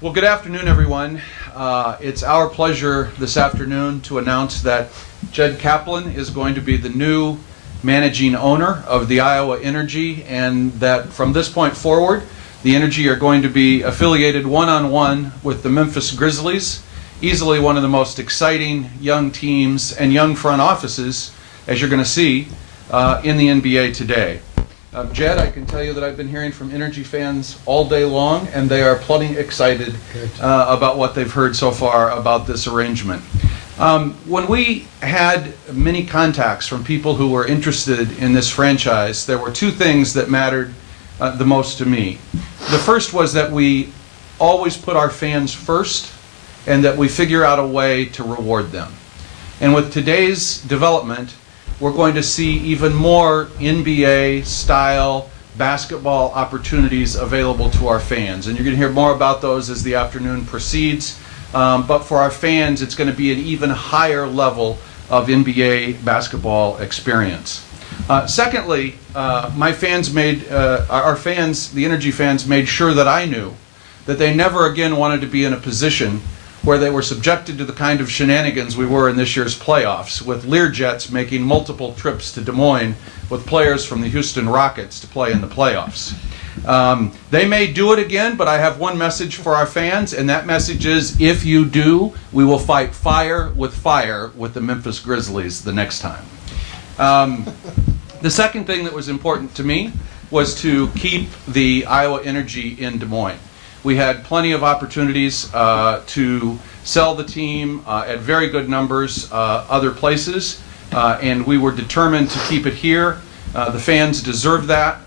Well, good afternoon, everyone. It's our pleasure this afternoon to announce that Jed Kaplan is going to be the new managing owner of the Iowa Energy, and that from this point forward, the Energy are going to be affiliated one-on-one with the Memphis Grizzlies, easily one of the most exciting young teams and young front offices, as you're going to see, in the NBA today. Jed, I can tell you that I've been hearing from Energy fans all day long, and they are plenty excited about what they've heard so far about this arrangement. When we had many contacts from people who were interested in this franchise, there were two things that mattered the most to me. The first was that we always put our fans first, and that we figure out a way to reward them. And with today's development, we're going to see even more NBA-style basketball opportunities available to our fans. And you're going to hear more about those as the afternoon proceeds. But for our fans, it's going to be an even higher level of NBA basketball experience. Secondly, our fans, the Energy fans, made sure that I knew that they never again wanted to be in a position where they were subjected to the kind of shenanigans we were in this year's playoffs, with Learjets making multiple trips to Des Moines with players from the Houston Rockets to play in the playoffs. They may do it again, but I have one message for our fans, and that message is, if you do, we will fight fire with the Memphis Grizzlies the next time. The second thing that was important to me was to keep the Iowa Energy in Des Moines. We had plenty of opportunities to sell the team at very good numbers other places, and we were determined to keep it here. The fans deserve that.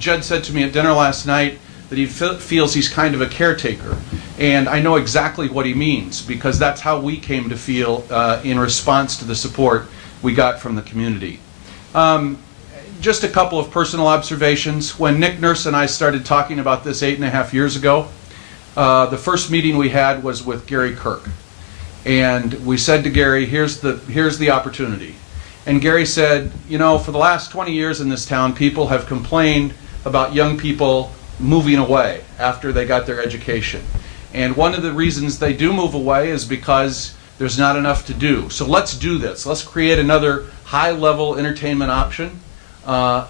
Jed said to me at dinner last night that he feels he's kind of a caretaker, and I know exactly what he means, because that's how we came to feel in response to the support we got from the community. Just a couple of personal observations. When Nick Nurse and I started talking about this 8.5 years ago, the first meeting we had was with Gary Kirk. And we said to Gary, here's the opportunity. And Gary said, you know, for the last 20 years in this town, people have complained about young people moving away after they got their education. And one of the reasons they do move away is because there's not enough to do. So let's do this. Let's create another high-level entertainment option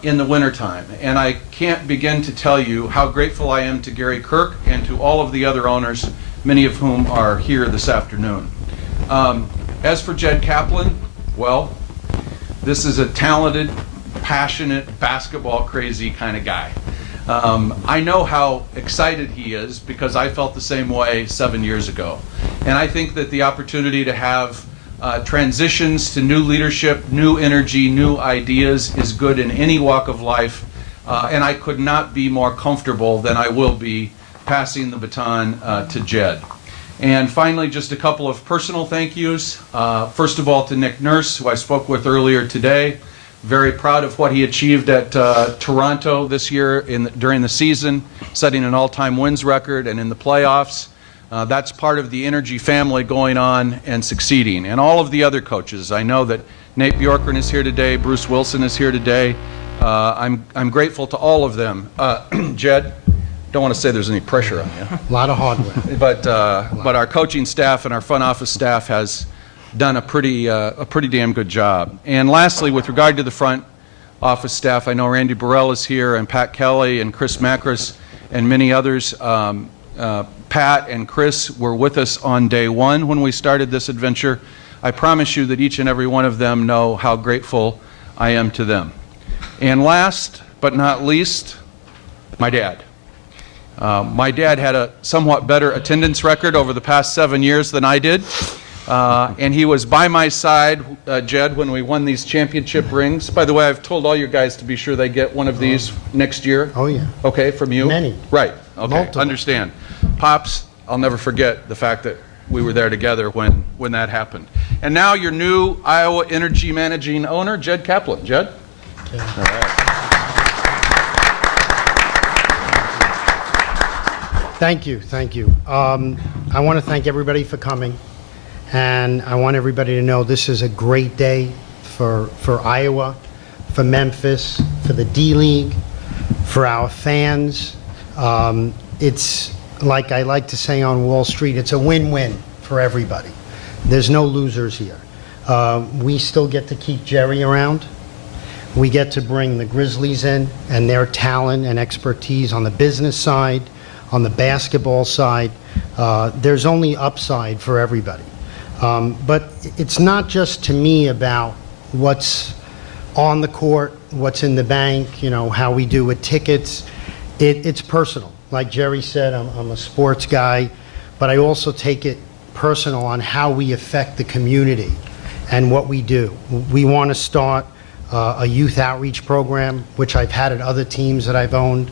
in the wintertime. And I can't begin to tell you how grateful I am to Gary Kirk and to all of the other owners, many of whom are here this afternoon. As for Jed Kaplan, well, this is a talented, passionate, basketball-crazy kind of guy. I know how excited he is because I felt the same way 7 years ago. And I think that the opportunity to have transitions to new leadership, new energy, new ideas is good in any walk of life, and I could not be more comfortable than I will be passing the baton to Jed. And finally, just a couple of personal thank yous. First of all, to Nick Nurse, who I spoke with earlier today. Very proud of what he achieved at Toronto this year during the season, setting an all-time wins record, and in the playoffs. That's part of the Energy family going on and succeeding. And all of the other coaches. I know that Nate Bjorkgren is here today, Bruce Wilson is here today. I'm grateful to all of them. Jed, don't want to say there's any pressure on you. A lot of hardware. But our coaching staff and our front office staff has done a pretty damn good job. And lastly, with regard to the front office staff, I know Randy Burrell is here, and Pat Kelly and Chris Macris and many others. Pat and Chris were with us on day one when we started this adventure. I promise you that each and every one of them know how grateful I am to them. And last but not least, my dad. My dad had a somewhat better attendance record over the past 7 years than I did. And he was by my side, Jed, when we won these championship rings. By the way, I've told all your guys to be sure they get one of these next year. Oh, yeah. Okay, from you? Many. Right, okay, Multiple. Understand. Pops, I'll never forget the fact that we were there together when that happened. And now your new Iowa Energy managing owner, Jed Kaplan. Jed? Okay. All right. Thank you. I want to thank everybody for coming, and I want everybody to know this is a great day for Iowa, for Memphis, for the D-League, for our fans. It's like I like to say on Wall Street, it's a win-win for everybody. There's no losers here. We still get to keep Jerry around. We get to bring the Grizzlies in and their talent and expertise on the business side, on the basketball side. There's only upside for everybody. But it's not just to me about what's on the court, what's in the bank, you know, how we do with tickets. It's personal. Like Jerry said, I'm a sports guy, but I also take it personal on how we affect the community and what we do. We want to start a youth outreach program, which I've had at other teams that I've owned.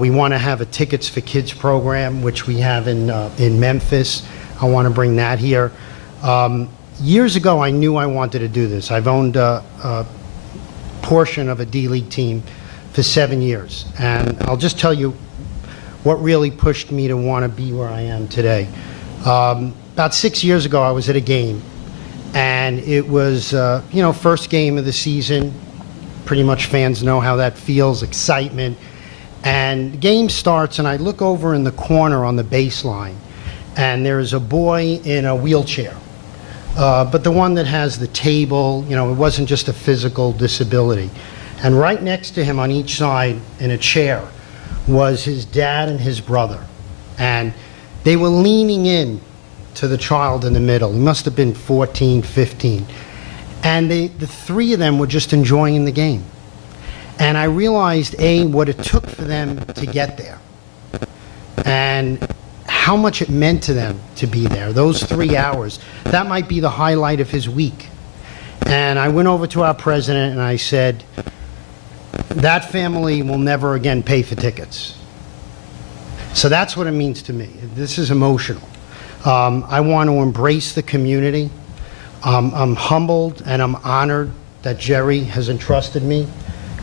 We want to have a Tickets for Kids program, which we have in Memphis. I want to bring that here. Years ago, I knew I wanted to do this. I've owned a portion of a D-League team for 7 years. And I'll just tell you what really pushed me to want to be where I am today. About 6 years ago, I was at a game. And it was, you know, first game of the season. Pretty much fans know how that feels, excitement. And the game starts, and I look over in the corner on the baseline, and there's a boy in a wheelchair. But the one that has the table, you know, it wasn't just a physical disability. And right next to him on each side in a chair was his dad and his brother. And they were leaning in to the child in the middle. He must have been 14, 15. And the three of them were just enjoying the game. And I realized, A, what it took for them to get there. And how much it meant to them to be there, those 3 hours. That might be the highlight of his week. And I went over to our president and I said, that family will never again pay for tickets. So that's what it means to me. This is emotional. I want to embrace the community. I'm humbled and I'm honored that Jerry has entrusted me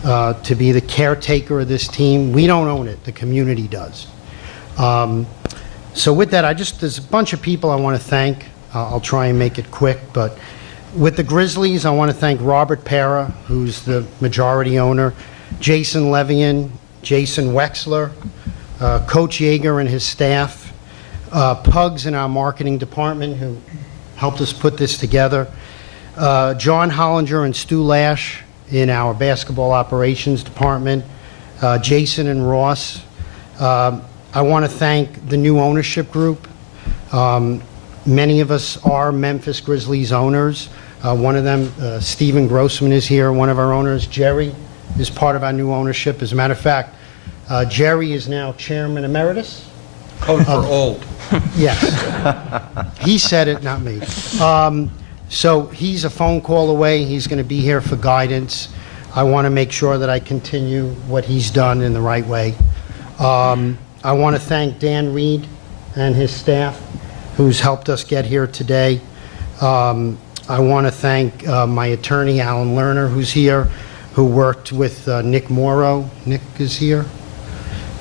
to be the caretaker of this team. We don't own it, the community does. So with that, there's a bunch of people I want to thank. I'll try and make it quick, but with the Grizzlies, I want to thank Robert Pera, who's the majority owner, Jason Levian, Jason Wexler, Coach Yeager and his staff, Pugs in our marketing department who helped us put this together, John Hollinger and Stu Lash in our basketball operations department, Jason and Ross. I want to thank the new ownership group. Many of us are Memphis Grizzlies owners. One of them, Stephen Grossman, is here, one of our owners. Jerry is part of our new ownership. As a matter of fact, Jerry is now chairman emeritus. Code for old. Yes. He said it, not me. So he's a phone call away. He's going to be here for guidance. I want to make sure that I continue what he's done in the right way. I want to thank Dan Reed and his staff who's helped us get here today. I want to thank my attorney, Alan Lerner, who's here, who worked with Nick Morrow. Nick is here.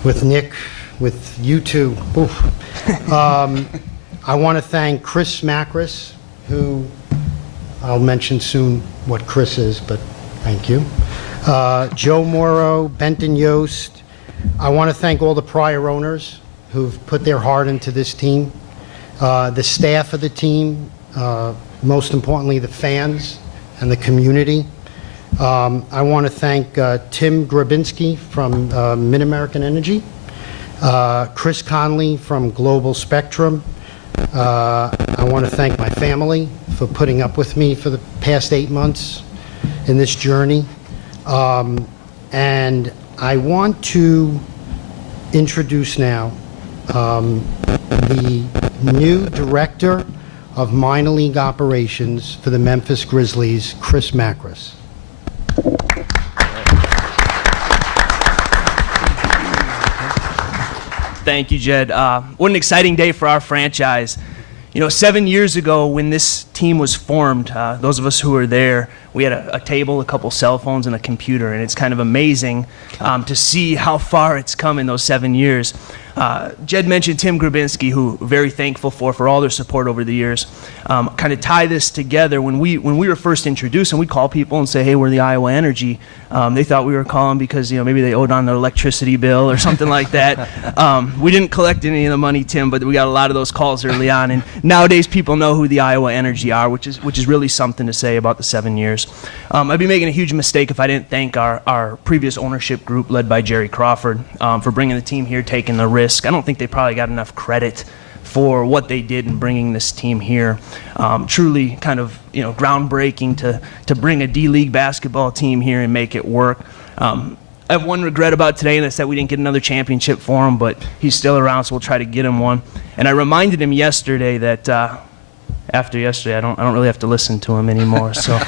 With Nick, with you two. I want to thank Chris Macris, who I'll mention soon what Chris is, but thank you. Joe Morrow, Benton Yost. I want to thank all the prior owners who've put their heart into this team, the staff of the team, most importantly the fans and the community. I want to thank Tim Grabinski from Mid-American Energy, Chris Conley from Global Spectrum. I want to thank my family for putting up with me for the past 8 months in this journey. And I want to introduce now the new director of minor league operations for the Memphis Grizzlies, Chris Macris. Thank you, Jed. What an exciting day for our franchise. You know, 7 years ago when this team was formed, those of us who were there, we had a table, a couple cell phones, and a computer, and it's kind of amazing to see how far it's come in those 7 years. Jed mentioned Tim Grabinski, who we're very thankful for all their support over the years. Kind of tie this together, when we were first introduced, and we call people and say, hey, we're the Iowa Energy, they thought we were calling because maybe they owed on their electricity bill or something like that. We didn't collect any of the money, Tim, but we got a lot of those calls early on, and nowadays people know who the Iowa Energy are, which is really something to say about the 7 years. I'd be making a huge mistake if I didn't thank our previous ownership group led by Jerry Crawford for bringing the team here, taking the risk. I don't think they probably got enough credit for what they did in bringing this team here. Truly kind of groundbreaking to bring a D-League basketball team here and make it work. I have one regret about today, and that's that we didn't get another championship for him, but he's still around, so we'll try to get him one. And I reminded him yesterday that after yesterday, I don't really have to listen to him anymore. So,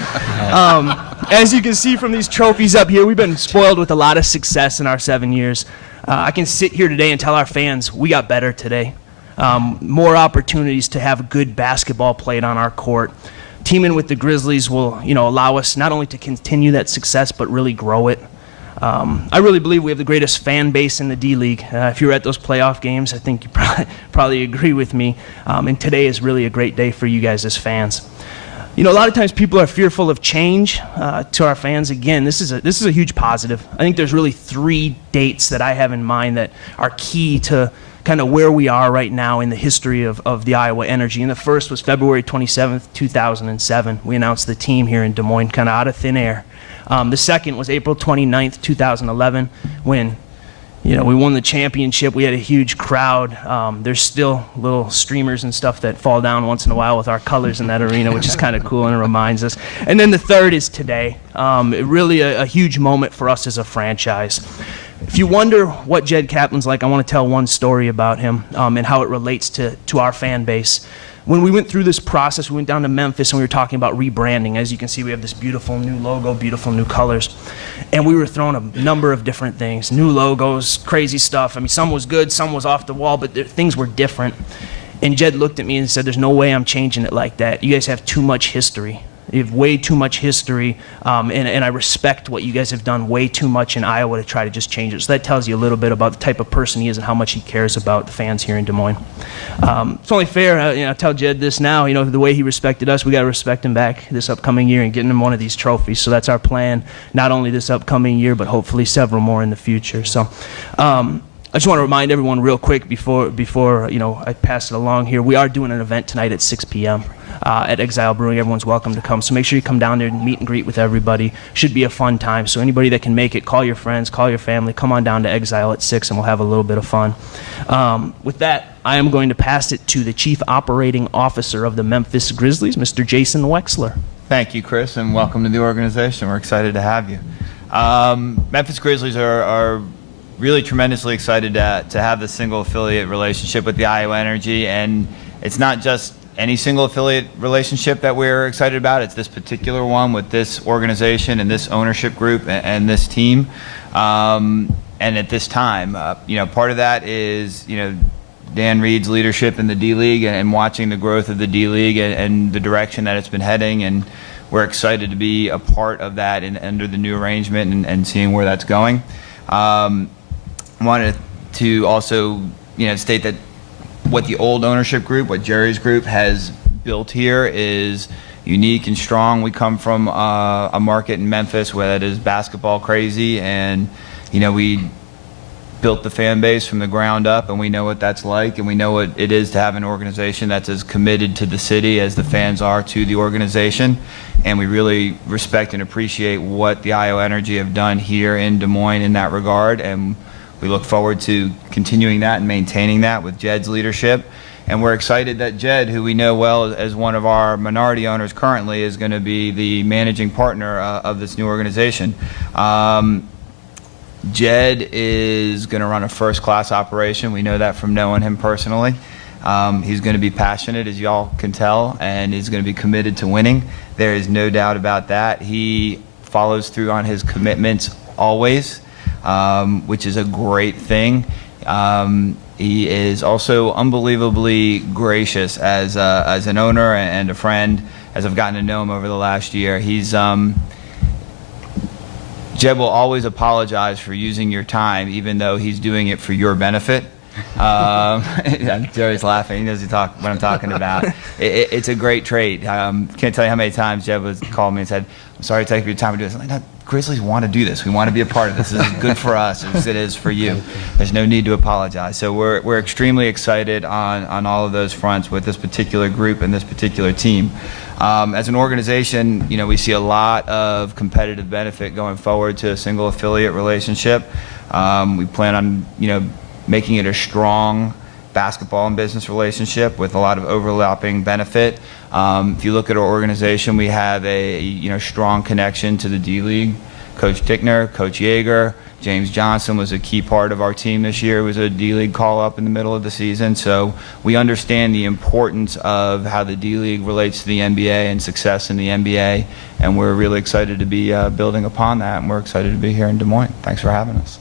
as you can see from these trophies up here, we've been spoiled with a lot of success in our 7 years. I can sit here today and tell our fans we got better today. More opportunities to have good basketball played on our court. Teaming with the Grizzlies will, allow us not only to continue that success, but really grow it. I really believe we have the greatest fan base in the D-League. If you were at those playoff games, I think you probably agree with me. And today is really a great day for you guys as fans. A lot of times people are fearful of change. To our fans, again, this is a huge positive. I think there's really 3 dates that I have in mind that are key to kind of where we are right now in the history of the Iowa Energy. And the first was February 27th, 2007. We announced the team here in Des Moines, kind of out of thin air. The second was April 29th, 2011, when we won the championship. We had a huge crowd. There's still little streamers and stuff that fall down once in a while with our colors in that arena, which is kind of cool and it reminds us. And then the third is today. Really a huge moment for us as a franchise. If you wonder what Jed Kaplan's like, I want to tell one story about him and how it relates to our fan base. When we went through this process, we went down to Memphis and we were talking about rebranding. As you can see, we have this beautiful new logo, beautiful new colors. And we were throwing a number of different things, new logos, crazy stuff. I mean, some was good, some was off the wall, but things were different. And Jed looked at me and said, there's no way I'm changing it like that. You guys have too much history. You have way too much history, and I respect what you guys have done way too much in Iowa to try to just change it. So that tells you a little bit about the type of person he is and how much he cares about the fans here in Des Moines. It's only fair, I tell Jed this now, the way he respected us, we got to respect him back this upcoming year and getting him one of these trophies. So that's our plan, not only this upcoming year, but hopefully several more in the future. So I just want to remind everyone real quick before I pass it along here, we are doing an event tonight at 6 p.m. At Exile Brewing. Everyone's welcome to come. So make sure you come down there and meet and greet with everybody. Should be a fun time. So anybody that can make it, call your friends, call your family, come on down to Exile at 6 and we'll have a little bit of fun. With that, I am going to pass it to the Chief Operating Officer of the Memphis Grizzlies, Mr. Jason Wexler. Thank you, Chris, and welcome to the organization. We're excited to have you. Memphis Grizzlies are really tremendously excited to have the single affiliate relationship with the Iowa Energy, and it's not just any single affiliate relationship that we're excited about. It's this particular one with this organization and this ownership group and this team. And at this time, part of that is, Dan Reed's leadership in the D-League and watching the growth of the D-League and the direction that it's been heading. And we're excited to be a part of that under the new arrangement and seeing where that's going. I wanted to also, state that what the old ownership group, what Jerry's group has built here is unique and strong. We come from a market in Memphis where that is basketball crazy, and we built the fan base from the ground up, and we know what that's like, and we know what it is to have an organization that's as committed to the city as the fans are to the organization. And we really respect and appreciate what the Iowa Energy have done here in Des Moines in that regard, and we look forward to continuing that and maintaining that with Jed's leadership. And we're excited that Jed, who we know well as one of our minority owners currently, is going to be the managing partner of this new organization. Jed is going to run a first-class operation. We know that from knowing him personally. He's going to be passionate, as y'all can tell, and he's going to be committed to winning. There is no doubt about that. He follows through on his commitments always. which is a great thing. He is also unbelievably gracious as an owner and a friend, as I've gotten to know him over the last year. Jed will always apologize for using your time, even though he's doing it for your benefit. Jerry's laughing. He knows what I'm talking about. It's a great trait. Can't tell you how many times Jed was called me and said, "I'm sorry to take your time to do this." I'm like, "No, Grizzlies want to do this. We want to be a part of this. This is good for us as it is for you. There's no need to apologize." So we're extremely excited on all of those fronts with this particular group and this particular team. As an organization, we see a lot of competitive benefit going forward to a single affiliate relationship. We plan on, making it a strong basketball and business relationship with a lot of overlapping benefit. If you look at our organization, we have a strong connection to the D-League. Coach Tickner, Coach Yeager, James Johnson was a key part of our team this year. It was a D-League call-up in the middle of the season. So we understand the importance of how the D-League relates to the NBA and success in the NBA, and we're really excited to be building upon that, and we're excited to be here in Des Moines. Thanks for having us.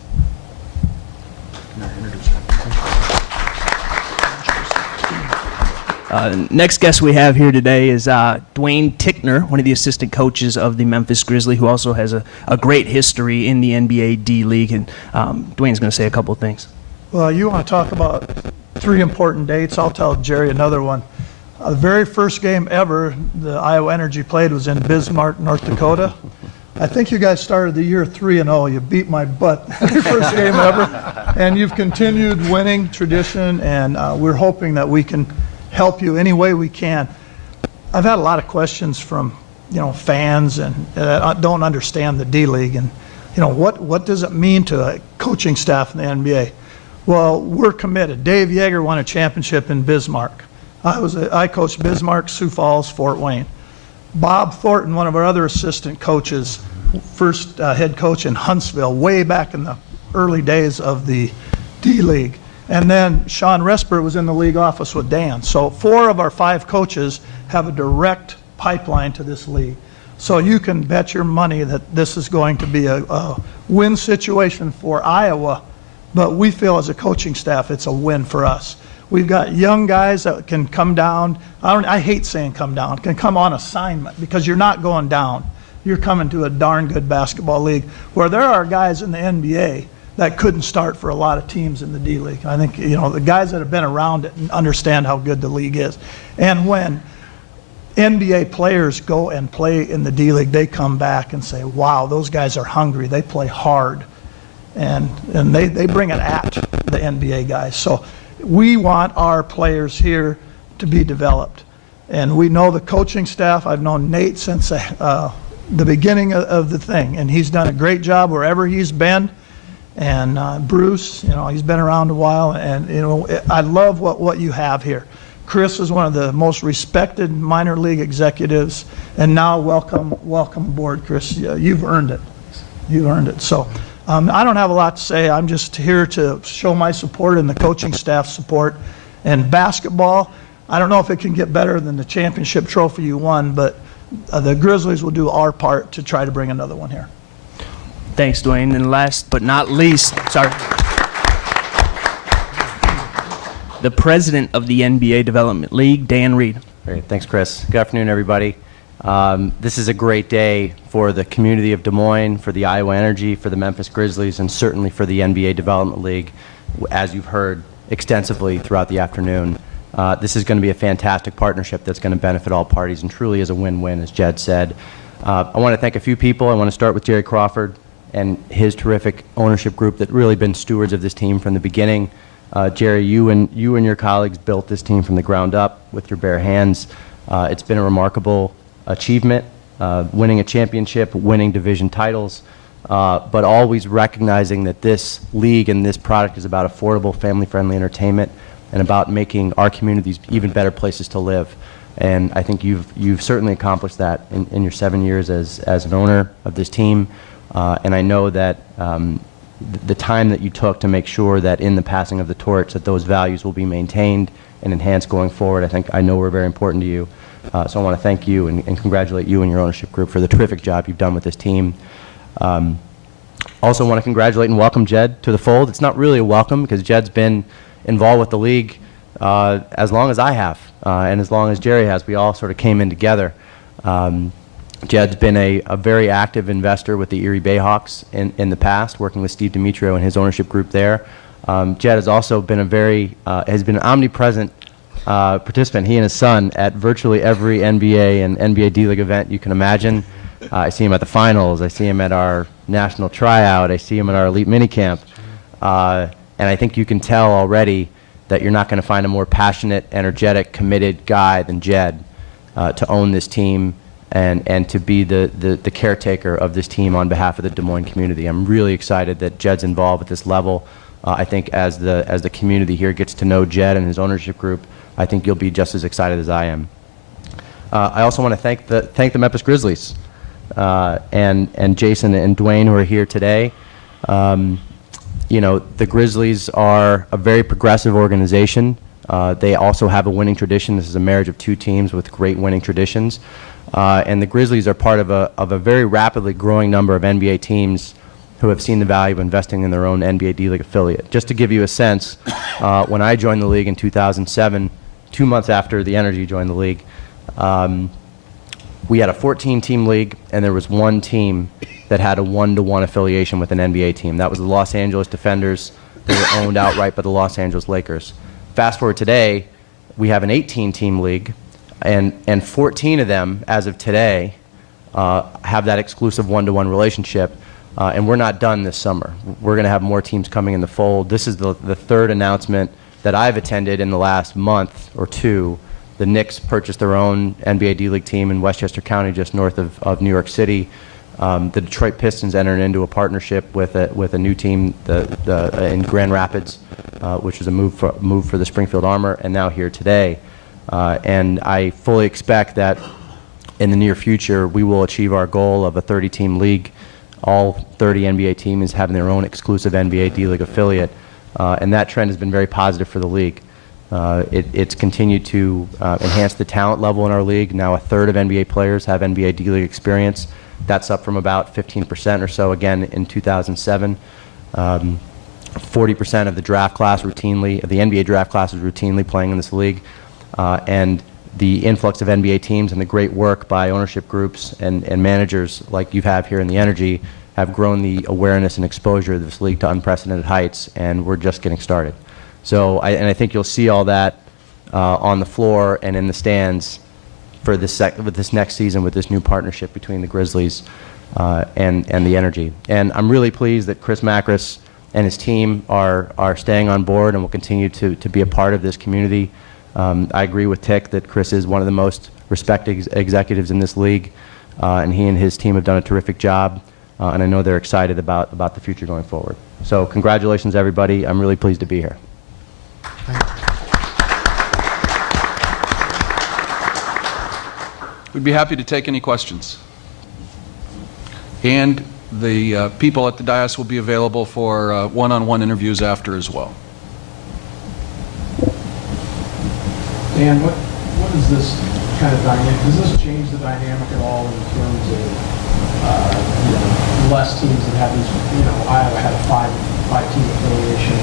Next guest we have here today is Dwayne Tickner, one of the assistant coaches of the Memphis Grizzlies, who also has a great history in the NBA D-League. And Dwayne's going to say a couple of things. Well, you want to talk about 3 important dates. I'll tell Jerry another one. The very first game ever the Iowa Energy played was in Bismarck, North Dakota. I think you guys started the year 3-0. You beat my butt the first game ever. And you've continued winning tradition, and we're hoping that we can help you any way we can. I've had a lot of questions from fans and don't understand the D-League and what does it mean to a coaching staff in the NBA. Well, we're committed. Dave Yeager won a championship in Bismarck. I coached Bismarck, Sioux Falls, Fort Wayne. Bob Thornton, one of our other assistant coaches, first head coach in Huntsville way back in the early days of the D-League. And then Sean Resper was in the league office with Dan. So 4 of our 5 coaches have a direct pipeline to this league. So you can bet your money that this is going to be a win situation for Iowa, but we feel as a coaching staff it's a win for us. We've got young guys that can come down. I hate saying come down, can come on assignment, because you're not going down. You're coming to a darn good basketball league where there are guys in the NBA that couldn't start for a lot of teams in the D-League. I think, the guys that have been around it and understand how good the league is. And when NBA players go and play in the D-League, they come back and say, wow, those guys are hungry. They play hard. And they bring it at the NBA guys. So we want our players here to be developed. And we know the coaching staff. I've known Nate since the beginning of the thing. And he's done a great job wherever he's been. And Bruce, he's been around a while, and I love what you have here. Chris is one of the most respected minor league executives, and now welcome aboard, Chris. You've earned it. You've earned it. So I don't have a lot to say. I'm just here to show my support and the coaching staff support. And basketball, I don't know if it can get better than the championship trophy you won, but the Grizzlies will do our part to try to bring another one here. Thanks, Dwayne. And last but not least, the president of the NBA Development League, Dan Reed. Great. Thanks, Chris. Good afternoon, everybody. This is a great day for the community of Des Moines, for the Iowa Energy, for the Memphis Grizzlies, and certainly for the NBA Development League, as you've heard extensively throughout the afternoon. This is going to be a fantastic partnership that's going to benefit all parties and truly is a win-win, as Jed said. I want to thank a few people. I want to start with Jerry Crawford and his terrific ownership group that really been stewards of this team from the beginning. Jerry, you and your colleagues built this team from the ground up with your bare hands. It's been a remarkable achievement, winning a championship, winning division titles, but always recognizing that this league and this product is about affordable, family-friendly entertainment and about making our communities even better places to live. And I think you've certainly accomplished that in your 7 years as an owner of this team. And I know that the time that you took to make sure that in the passing of the torch that those values will be maintained and enhanced going forward, I know were very important to you. So I want to thank you and congratulate you and your ownership group for the terrific job you've done with this team. Also want to congratulate and welcome Jed to the fold. It's not really a welcome because Jed's been involved with the league as long as I have and as long as Jerry has. We all sort of came in together. Jed's been a very active investor with the Erie Bayhawks in the past, working with Steve Demetrio and his ownership group there. Jed has also been has been an omnipresent participant, he and his son, at virtually every NBA and NBA D-League event you can imagine. I see him at the finals. I see him at our national tryout. I see him at our elite minicamp. And I think you can tell already that you're not going to find a more passionate, energetic, committed guy than Jed to own this team and to be the caretaker of this team on behalf of the Des Moines community. I'm really excited that Jed's involved at this level. I think as the community here gets to know Jed and his ownership group, I think you'll be just as excited as I am. I also want to thank the Memphis Grizzlies and Jason and Dwayne, who are here today. You know, the Grizzlies are a very progressive organization. They also have a winning tradition. This is a marriage of two teams with great winning traditions. And the Grizzlies are part of a very rapidly growing number of NBA teams who have seen the value of investing in their own NBA D-League affiliate. Just to give you a sense, when I joined the league in 2007, 2 months after the Energy joined the league, we had a 14-team league, and there was one team that had a 1-to-1 affiliation with an NBA team. That was the Los Angeles Defenders. They were owned outright by the Los Angeles Lakers. Fast forward today, we have an 18-team league, and 14 of them, as of today, have that exclusive 1-to-1 relationship, and we're not done this summer. We're going to have more teams coming in the fold. This is the third announcement that I've attended in the last month or two. The Knicks purchased their own NBA D-League team in Westchester County, just north of New York City. The Detroit Pistons entered into a partnership with a new team in Grand Rapids, which was a move for the Springfield Armor, and now here today. And I fully expect that in the near future we will achieve our goal of a 30-team league, all 30 NBA teams having their own exclusive NBA D-League affiliate, and that trend has been very positive for the league. It's continued to enhance the talent level in our league. Now a third of NBA players have NBA D-League experience. That's up from about 15% or so again in 2007. 40% of the draft class routinely, the NBA draft class is routinely playing in this league. And the influx of NBA teams and the great work by ownership groups and managers like you have here in the Energy have grown the awareness and exposure of this league to unprecedented heights, and we're just getting started. So I think you'll see all that on the floor and in the stands for with this next season with this new partnership between the Grizzlies and the Energy. And I'm really pleased that Chris Macris and his team are staying on board and will continue to be a part of this community. I agree with Tick that Chris is one of the most respected executives in this league, and he and his team have done a terrific job, and I know they're excited about the future going forward. So congratulations, everybody. I'm really pleased to be here. We'd be happy to take any questions. And the people at the dais will be available for one-on-one interviews after as well. Dan, what is this kind of dynamic? Does this change the dynamic at all in terms of less teams that have these? Iowa had a five-team affiliation.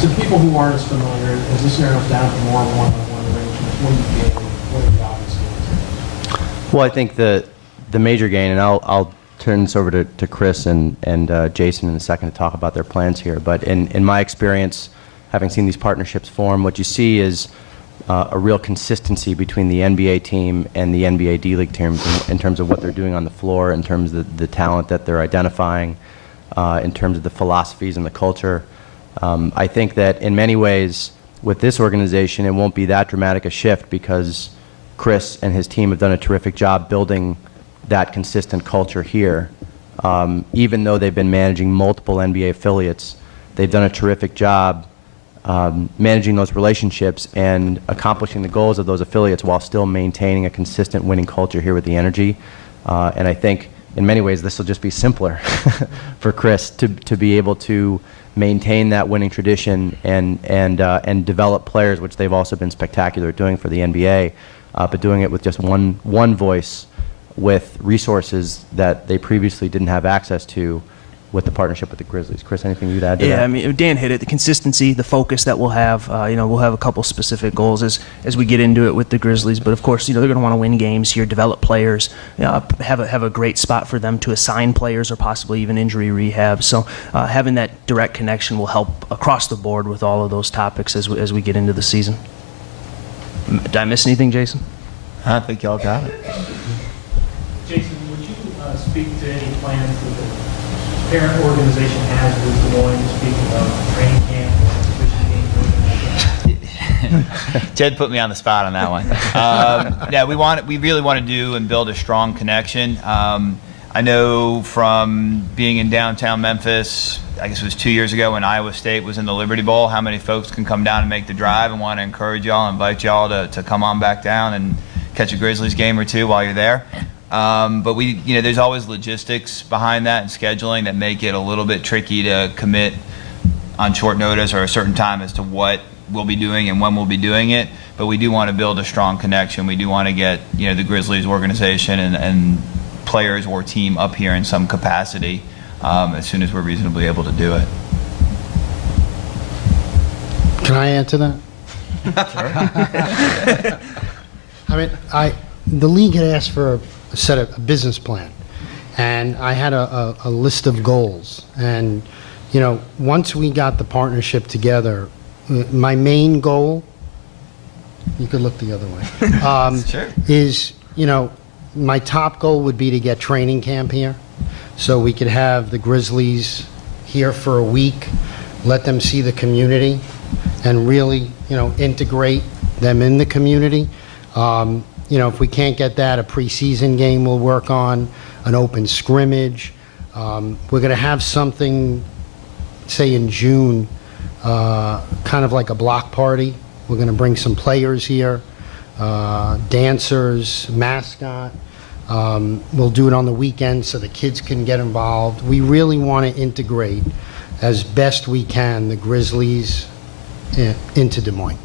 To people who aren't as familiar, as this narrows down to more one-on-one arrangements, what do you gain? What are the obvious gains? Well, I think the major gain, and I'll turn this over to Chris and Jason in a second to talk about their plans here. But in my experience, having seen these partnerships form, what you see is a real consistency between the NBA team and the NBA D-League teams in terms of what they're doing on the floor, in terms of the talent that they're identifying, in terms of the philosophies and the culture. I think that in many ways, with this organization, it won't be that dramatic a shift because Chris and his team have done a terrific job building that consistent culture here. Even though they've been managing multiple NBA affiliates, they've done a terrific job managing those relationships and accomplishing the goals of those affiliates while still maintaining a consistent winning culture here with the Energy. And I think in many ways this will just be simpler for Chris to be able to maintain that winning tradition and develop players, which they've also been spectacular at doing for the NBA, but doing it with just one voice, with resources that they previously didn't have access to, with the partnership with the Grizzlies. Chris, anything you'd add to that? Yeah, I mean, Dan hit it. The consistency, the focus that we'll have. We'll have a couple specific goals as we get into it with the Grizzlies. But of course, they're going to want to win games here, develop players, have a great spot for them to assign players or possibly even injury rehab. So having that direct connection will help across the board with all of those topics as we get into the season. Did I miss anything, Jason? I think y'all got it. Jason, would you speak to any plans that the parent organization has with Des Moines, speaking of training camp or fishing games? Jed put me on the spot on that one. Yeah, we really want to do and build a strong connection. I know from being in downtown Memphis, I guess it was 2 years ago when Iowa State was in the Liberty Bowl, how many folks can come down and make the drive, and want to encourage y'all, invite y'all to come on back down and catch a Grizzlies game or two while you're there. But there's always logistics behind that and scheduling that make it a little bit tricky to commit on short notice or a certain time as to what we'll be doing and when we'll be doing it. But we do want to build a strong connection. We do want to get the Grizzlies organization and players or team up here in some capacity as soon as we're reasonably able to do it. Can I add to that? I mean, the league had asked for a business plan, and I had a list of goals. And once we got the partnership together, my main goal, you could look the other way, Sure. is my top goal would be to get training camp here, so we could have the Grizzlies here for a week, let them see the community, and really integrate them in the community. If we can't get that, a preseason game we'll work on, an open scrimmage. We're going to have something, say in June, kind of like a block party. We're going to bring some players here, dancers, mascot. We'll do it on the weekend so the kids can get involved. We really want to integrate as best we can the Grizzlies into Des Moines.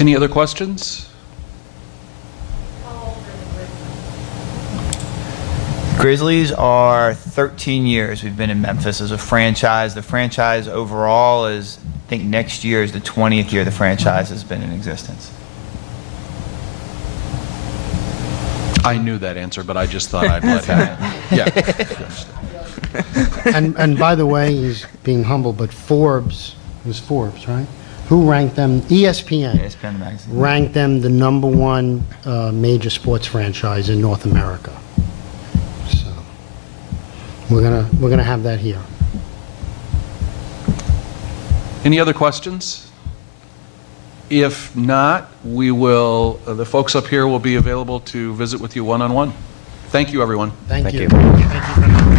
Any other questions? Grizzlies are 13 years we've been in Memphis as a franchise. The franchise overall is, I think next year is the 20th year the franchise has been in existence. I knew that answer, but I just thought I'd let him. Yeah. And by the way, he's being humble, but Forbes, it was Forbes, right? Who ranked them? ESPN. ESPN magazine. Ranked them the #1 major sports franchise in North America. So we're gonna have that here. Any other questions? If not, the folks up here will be available to visit with you one-on-one. Thank you, everyone. Thank Thank you. you. Thank you.